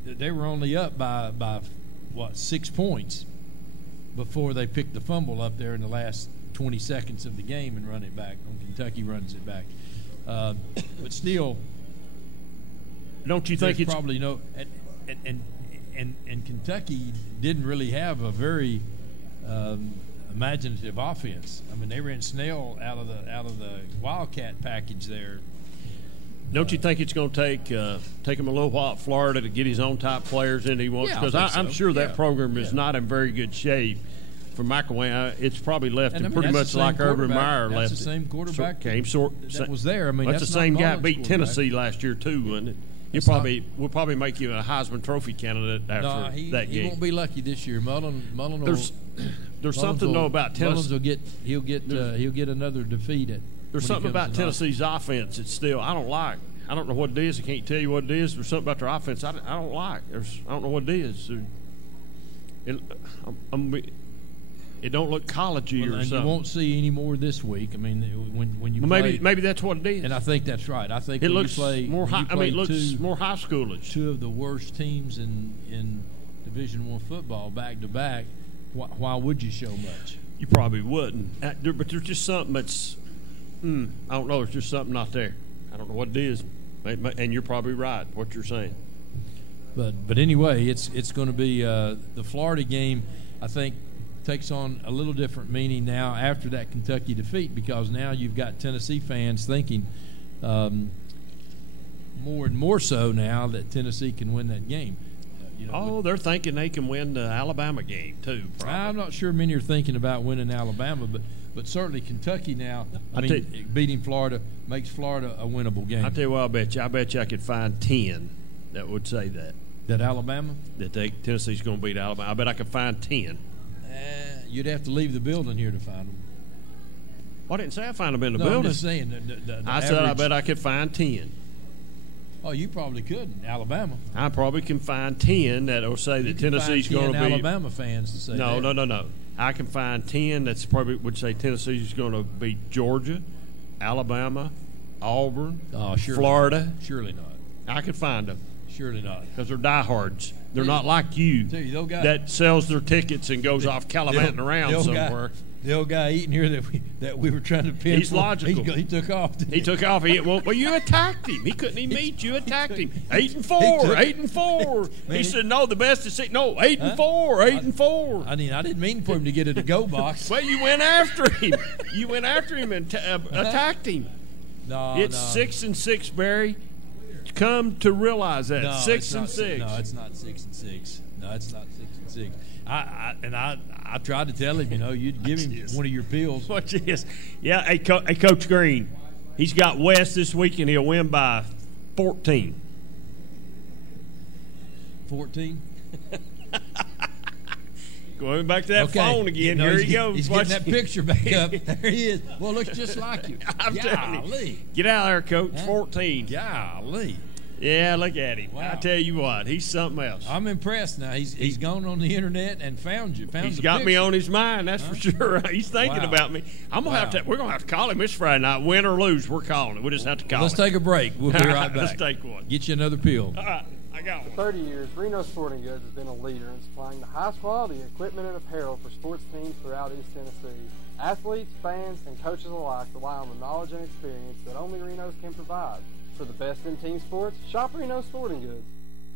they were only up by 6 points before they picked the fumble up there in the last 20 seconds of the game and run it back. Kentucky runs it back. But still, don't you think it's probably and Kentucky didn't really have a very imaginative offense. I mean, they ran Snell out of the Wildcat package there. Don't you think it's going to take him a little while at Florida to get his own type players in he wants? Because I'm sure that program is not in very good shape. For McElwain, it's probably left him pretty much like Urban Meyer left. That's the same quarterback that was there. I mean, that's the same guy beat Tennessee last year too, wasn't it? We'll probably make you a Heisman Trophy candidate after that game. He won't be lucky this year. Mullen there's something though about Tennessee. He'll get another defeat at. There's something about Tennessee's offense that still I don't like. I don't know what it is. I can't tell you what it is. There's something about their offense I don't like. I don't know what it is. It don't look collegey or something. You won't see any more this week. I mean, when you play, maybe that's what it is. And I think that's right. I think it looks more high. It looks more high schoolish. Two of the worst teams in Division I football back to back. Why would you show much? You probably wouldn't. But there's just something that's. I don't know. There's just something not there. I don't know what it is. And you're probably right. What you're saying. But anyway, it's going to be the Florida game. I think. Takes on a little different meaning now after that Kentucky defeat, because now you've got Tennessee fans thinking more and more so now that Tennessee can win that game. They're thinking they can win the Alabama game too. Probably. I'm not sure many are thinking about winning Alabama, but certainly Kentucky now. Beating Florida makes Florida a winnable game. I tell you what, I bet you I could find 10 that would say that. That Alabama? That Tennessee's going to beat Alabama. I bet I could find 10. You'd have to leave the building here to find them. Well, I didn't say I found them in the building. I'm just saying. I said I bet I could find 10. Oh, you probably could in Alabama. I probably can find 10 that will say that Tennessee's going to be. Alabama fans to say that. No. I can find 10 that's probably would say Tennessee's going to beat Georgia, Alabama, Auburn, Florida. Surely not. I could find them. Surely not. Because they're diehards. They're not like you that sells their tickets and goes off gallivanting around somewhere. the old guy eating here that we were trying to pin. He's logical. He took off. He took off. Well, you attacked him. He couldn't even meet you. Attacked him. 8-4. 8-4. He said, no, the best is 6. No, 8-4. 8-4. I didn't mean for him to get in the go box. Well, you went after him. You went after him and attacked him. No, it's 6-6, Barry. Come to realize that 6-6. No, it's not 6-6. No, it's not 6-6. I tried to tell him, you'd give him one of your pills. Watch this. Yeah, hey, Coach Green, he's got West this week, and he'll win by 14. 14? Going back to that phone again. Here he goes. He's getting that picture back up. There he is. Well, looks just like you. I'm telling you. Get out of there, Coach. 14. Golly. Yeah, look at him. Wow. I tell you what, he's something else. I'm impressed now. He's gone on the internet and found you. He's got me on his mind, that's for sure. He's thinking about me. We're gonna have to call him this Friday night. Win or lose, we're calling it. We'll just have to call him. Let's take a break. We'll be right back. Let's take one. Get you another pill. All right, I got one. For 30 years, Reno Sporting Goods has been a leader in supplying the highest quality equipment and apparel for sports teams throughout East Tennessee. Athletes, fans, and coaches alike rely on the knowledge and experience that only Reno's can provide. For the best in team sports, shop Reno Sporting Goods.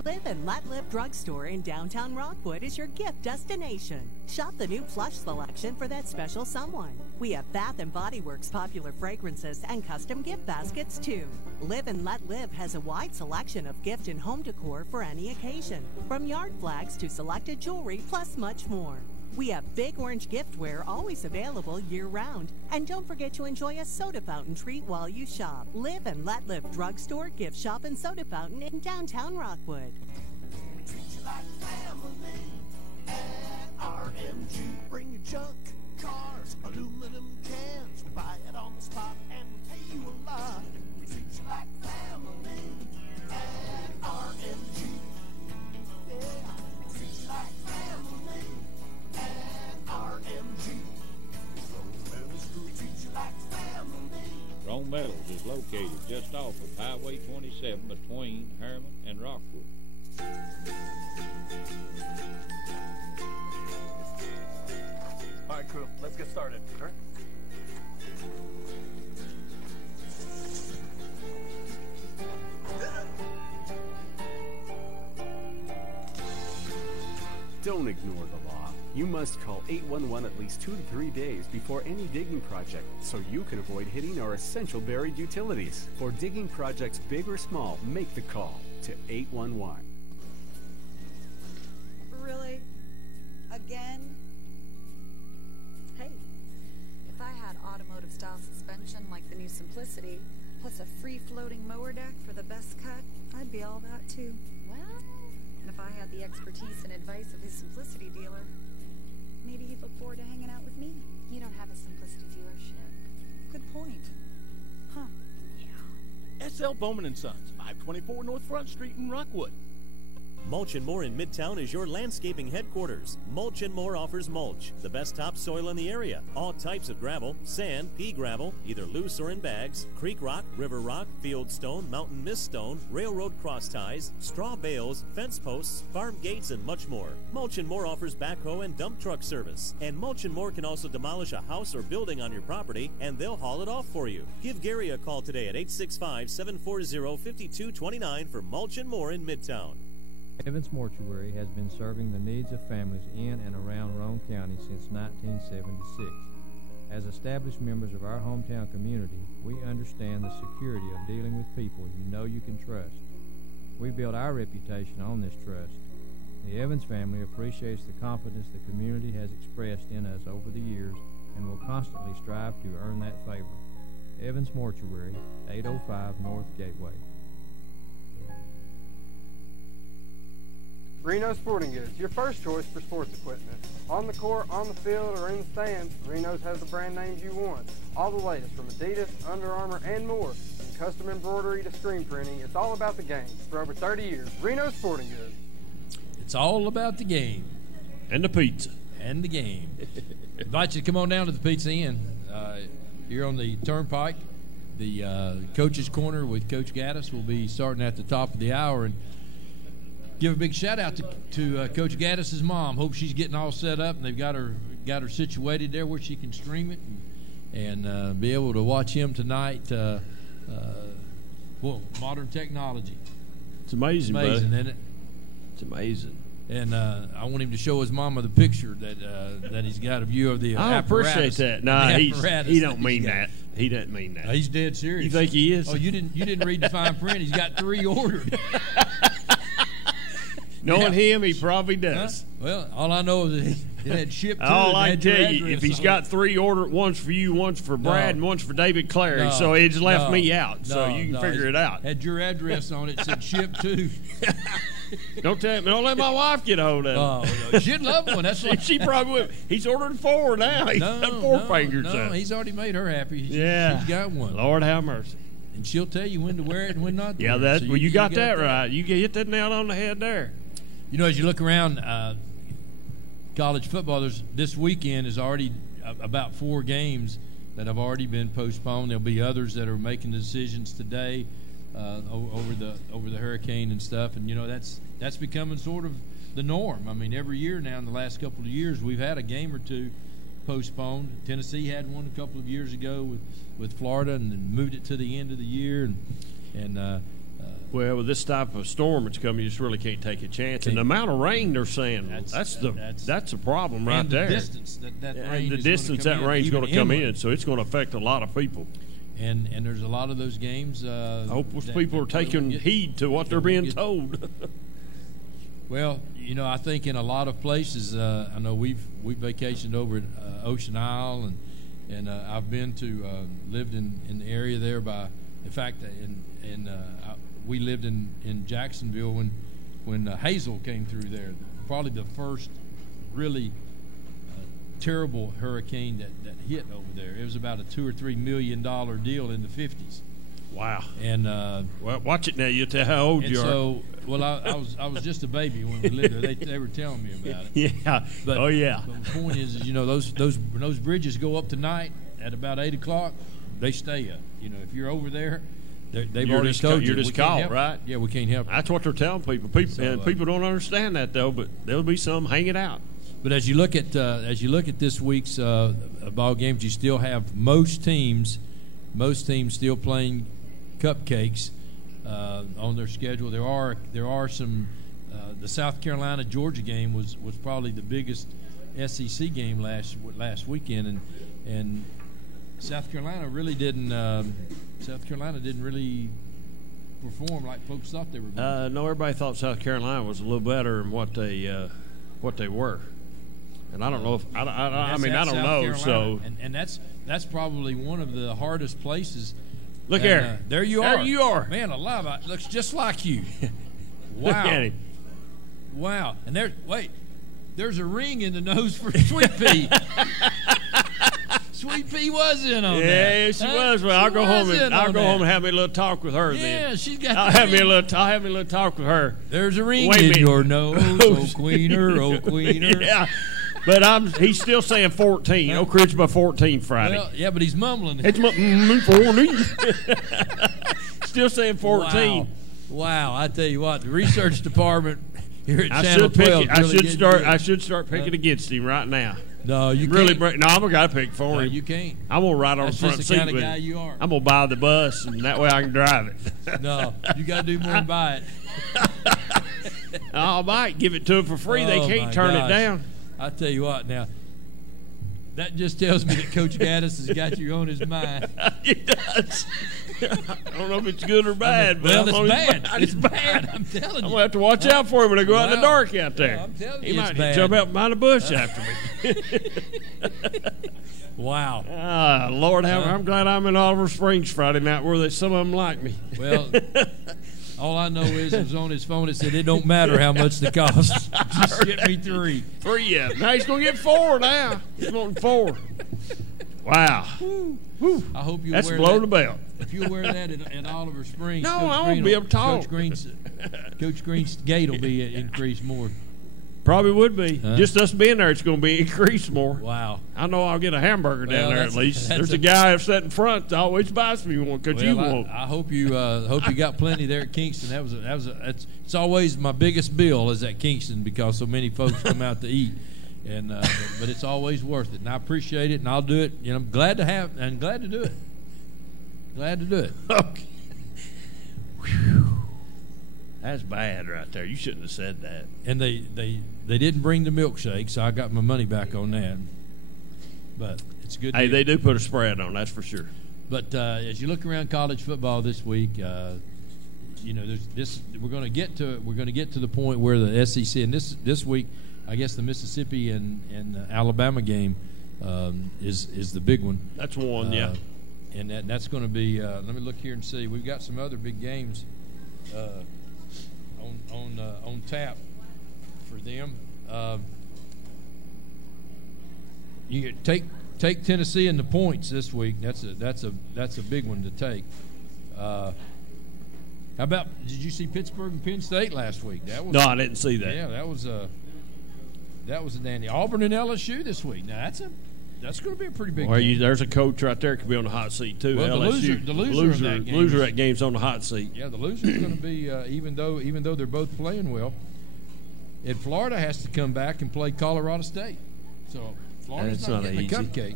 Live and Let Live Drugstore in downtown Rockwood is your gift destination. Shop the new plush selection for that special someone. We have Bath & Body Works popular fragrances and custom gift baskets too. Live and Let Live has a wide selection of gift and home decor for any occasion, from yard flags to selected jewelry plus much more. We have Big Orange giftware always available year-round. And don't forget to enjoy a soda fountain treat while you shop. Live and Let Live Drugstore, Gift Shop, and Soda Fountain in downtown Rockwood. We treat you like family at RMG. Bring your junk, cars, aluminum cans. We buy it on the spot and we pay you a lot. We treat you like family at RMG. Yeah, we treat you like family. Rome Metals is located just off of Highway 27 between Herman and Rockwood. All right, crew, let's get started. All right. Don't ignore the law. You must call 811 at least 2 to 3 days before any digging project so you can avoid hitting our essential buried utilities. For digging projects big or small, make the call to 811. Really? Again? Hey, if I had automotive style suspension like the new Simplicity, plus a free floating mower deck for the best cut, I'd be all that too. Well, and if I had the expertise and advice of his Simplicity dealer, maybe he'd look forward to hanging out with me. You don't have a Simplicity dealership. Good point. Huh. Yeah. SL Bowman & Sons, 524 North Front Street in Rockwood. Mulch & More in Midtown is your landscaping headquarters. Mulch & More offers mulch, the best topsoil in the area. All types of gravel, sand, pea gravel, either loose or in bags, creek rock, river rock, field stone, mountain mist stone, railroad cross ties, straw bales, fence posts, farm gates, and much more. Mulch & More offers backhoe and dump truck service. And Mulch & More can also demolish a house or building on your property, and they'll haul it off for you. Give Gary a call today at 865-740-5229 for Mulch & More in Midtown. Evans Mortuary has been serving the needs of families in and around Roane County since 1976. As established members of our hometown community, we understand the security of dealing with people you know you can trust. We build our reputation on this trust. The Evans family appreciates the confidence the community has expressed in us over the years and will constantly strive to earn that favor. Evans Mortuary, 805 North Gateway. Reno Sporting Goods, your first choice for sports equipment. On the court, on the field, or in the stands, Reno's has the brand names you want. All the latest from Adidas, Under Armour, and more. From custom embroidery to screen printing, it's all about the game. For over 30 years, Reno Sporting Goods. It's all about the game. And the pizza. And the game. Invite you to come on down to the Pizza Inn. Here on the Turnpike. The Coach's Corner with Coach Gaddis will be starting at the top of the hour. And give a big shout out to Coach Gaddis's mom. Hope she's getting all set up and they've got her situated there where she can stream it and be able to watch him tonight. Well, modern technology. It's amazing, isn't it? It's amazing. And I want him to show his mama the picture that he's got a view of the apparatus. I appreciate that. No, he don't mean that. He doesn't mean that. He's dead serious. You think he is? Oh, you didn't read the fine print. He's got 3 ordered. Knowing him, he probably does. Huh? Well, all I know is it had shipped to all I can tell you, if he's got 3 ordered, one's for you, one's for Brad, and one's for David Clary. So it just left me out. So you can figure it out. Had your address on it, said shipped to. Don't let my wife get a hold of it. Oh, she'd love one. That's what she probably would. He's ordered 4 now. He's got 4 fingers. No, he's already made her happy. She's got one. Lord have mercy. And she'll tell you when to wear it and when not to. Yeah, wear it. So you got that right. You hit that nail on the head there. You know, as you look around college football, this weekend is already about 4 games that have already been postponed. There'll be others that are making decisions today over the hurricane and stuff. And you know, that's becoming sort of the norm. I mean, every year now in the last couple of years, we've had a game or 2 postponed. Tennessee had one a couple of years ago with Florida, and then moved it to the end of the year. Well, with this type of storm that's coming, you just really can't take a chance. And the amount of rain they're saying, that's a problem right there. The distance that rain rain's going to come in, so it's going to affect a lot of people. And there's a lot of those games. I hope those people are taking heed to what they're being told. Well, you know, I think in a lot of places, I know we've vacationed over at Ocean Isle, and I've been to lived in the area there by. In fact, we lived in Jacksonville when Hazel came through there. Probably the first really terrible hurricane that hit over there. It was about a $2 or $3 million deal in the 50s. Wow! And well, watch it now. You tell how old you are. So, well, I was just a baby when we lived there. They were telling me about it. Yeah. But, oh yeah. But the point is, you know, those bridges go up tonight at about 8 o'clock. They stay up. You know, if you're over there. They've already told you. You're just caught, right? Yeah, we can't help. That's what they're telling people. People don't understand that though, but there'll be some hanging out. But as you look at this week's ball games, you still have most teams still playing cupcakes on their schedule. There are some. The South Carolina Georgia game was probably the biggest SEC game last weekend, and South Carolina really didn't. South Carolina didn't really perform like folks thought they were going to. No, everybody thought South Carolina was a little better than what they were, and I don't know if I don't know. Carolina. So and that's probably one of the hardest places. Look here, there you are. There you are, man. Alive, looks just like you. Wow, look at him. Wow, and there's a ring in the nose for Sweet Pea. Sweet Pea was in on that. Yeah, she was. Well, I'll go home and have me a little talk with her. Yeah, then. she's got. I'll have me a little talk with her. There's a ring in your nose, oh queener, oh queener. Yeah, but he's still saying 14. Oak Ridge by 14 Friday. Well, yeah, but he's mumbling. It's 14. Still saying 14. Wow, I tell you what, the research department here at Channel 12. I should start picking against him right now. No, you really can't. No, I'm a guy to pick for him. No, you can't. I'm gonna ride on the front just seat the kind with of guy him. you are. I'm gonna buy the bus, and that way I can drive it. No, you gotta do more than buy it. I might give it to them for free. They can't turn it down. I tell you what, now that just tells me that Coach Gaddis has got you on his mind. He does. I don't know if it's good or bad, but well, it's bad. It's bad. I'm telling you. I'm gonna have to watch out for him when I go out in the dark out there. Yeah, I'm telling you, he might bad. jump out behind a bush after me. Wow. Lord, I'm glad I'm in Oliver Springs Friday night where some of them like me. Well, all I know is it was on his phone. It said it don't matter how much the cost. Just get me 3. 3, yeah. Now he's gonna get 4 now. He's wanting 4. Wow. Woo. I hope you. That's wear below that. the belt. If you wear that in Oliver Springs, no, Coach I Green won't be able to talk. Coach Green's gate will be increased more. Probably would be. Just us being there, it's going to be increased more. Wow. I know I'll get a hamburger down there at least. There's a a guy that's sitting in front that always buys me one because you won't. I hope you got plenty there at Kingston. It's always my biggest bill is at Kingston because so many folks come out to eat, and but it's always worth it. And I appreciate it, and I'll do it. You know, I'm glad to do it. Glad to do it. Okay. That's bad right there. You shouldn't have said that. And they didn't bring the milkshake, so I got my money back on that. But it's good. Hey, they do put a spread on, that's for sure. But as you look around college football this week, you know, we're going to get to the point where the SEC and this week, I guess the Mississippi and Alabama game is the big one. That's one, yeah. And that's going to be. Let me look here and see. We've got some other big games on tap for them. You take Tennessee in the points this week. That's a big one to take. How about, did you see Pittsburgh and Penn State last week? No, I didn't see that. Yeah, that was a dandy. Auburn and LSU this week. Now that's going to be a pretty big game. There's a coach right there could be on the hot seat too. Well, LSU. The loser of that game. Loser at game's on the hot seat. Yeah, the loser is going to be even though they're both playing well. And Florida has to come back and play Colorado State. So Florida's not getting a cupcake.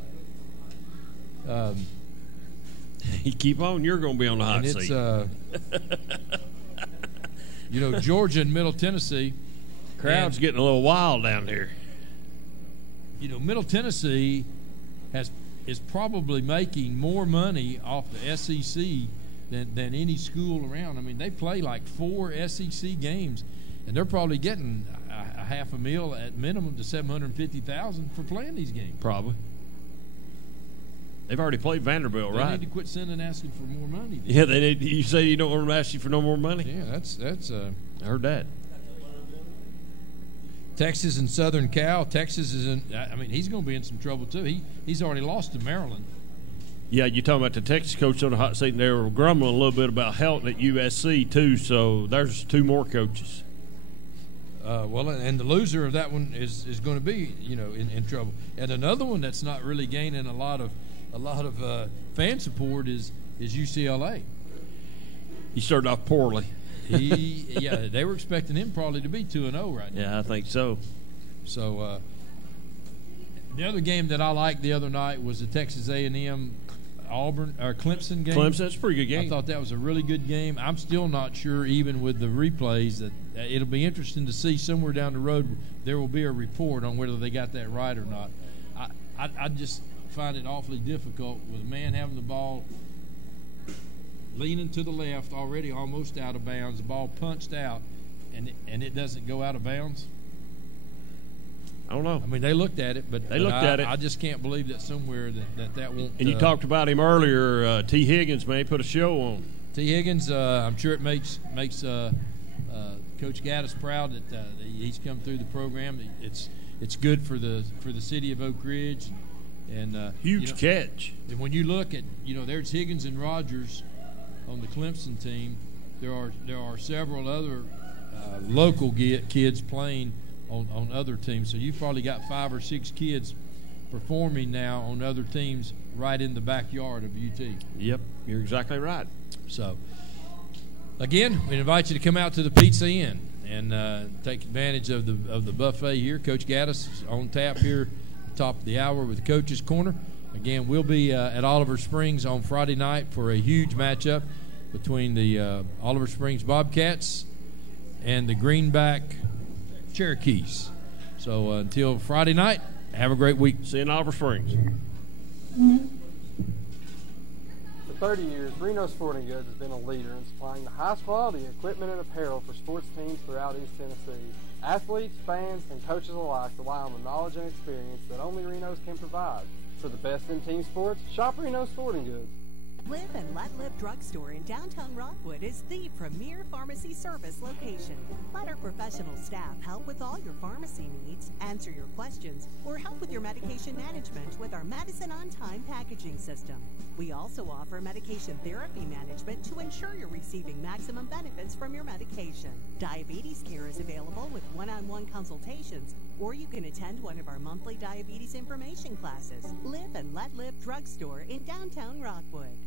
You keep on, you're going to be on the hot seat. You know, Georgia and Middle Tennessee. Crowd's getting a little wild down here. You know, Middle Tennessee is probably making more money off the SEC than any school around. I mean, they play like 4 SEC games, and they're probably getting a $500,000 at minimum to $750,000 for playing these games. Probably. They've already played Vanderbilt, right? They need to quit sending asking for more money. Then. Yeah, they need. You say you don't want them to ask you for no more money? Yeah, that's. I heard that. Texas and Southern Cal. Texas is in. I mean, he's going to be in some trouble too. He's already lost to Maryland. Yeah, you're talking about the Texas coach on the hot seat, and they were grumbling a little bit about Helton at USC too. So there's 2 more coaches. Well, and the loser of that one is going to be, you know, in trouble. And another one that's not really gaining a lot of fan support is UCLA. He started off poorly. They were expecting him probably to be 2-0 right now. Yeah, I think so. So the other game that I liked the other night was the Texas A&M Auburn or Clemson game. Clemson, that's a pretty good game. I thought that was a really good game. I'm still not sure, even with the replays, that it'll be interesting to see somewhere down the road. There will be a report on whether they got that right or not. I just find it awfully difficult with a man having the ball leaning to the left, already almost out of bounds, the ball punched out, and it doesn't go out of bounds. I don't know. I mean, they looked at it, but I just can't believe that somewhere that won't. And you talked about him earlier, T. Higgins, man, he put a show on. T. Higgins, I'm sure it makes Coach Gaddis proud that he's come through the program. It's good for the city of Oak Ridge, and huge catch. And when you look at, you know, there's Higgins and Rogers on the Clemson team. There are several other local kids playing on other teams. So you've probably got 5 or 6 kids performing now on other teams right in the backyard of UT. Yep, you're exactly right. So, again, we invite you to come out to the Pizza Inn and take advantage of the buffet here. Coach Gaddis is on tap here at the top of the hour with the Coach's Corner. Again, we'll be at Oliver Springs on Friday night for a huge matchup between the Oliver Springs Bobcats and the Greenback Cherokees. So until Friday night, have a great week. See you in Oliver Springs. For 30 years, Reno Sporting Goods has been a leader in supplying the highest quality equipment and apparel for sports teams throughout East Tennessee. Athletes, fans, and coaches alike rely on the knowledge and experience that only Reno's can provide. For the best in team sports, shop Reno Sporting Goods. Live and Let Live Drugstore in downtown Rockwood is the premier pharmacy service location. Let our professional staff help with all your pharmacy needs, answer your questions, or help with your medication management with our Medicine on Time packaging system. We also offer medication therapy management to ensure you're receiving maximum benefits from your medication. Diabetes care is available with one-on-one consultations, or you can attend one of our monthly diabetes information classes. Live and Let Live Drugstore in downtown Rockwood.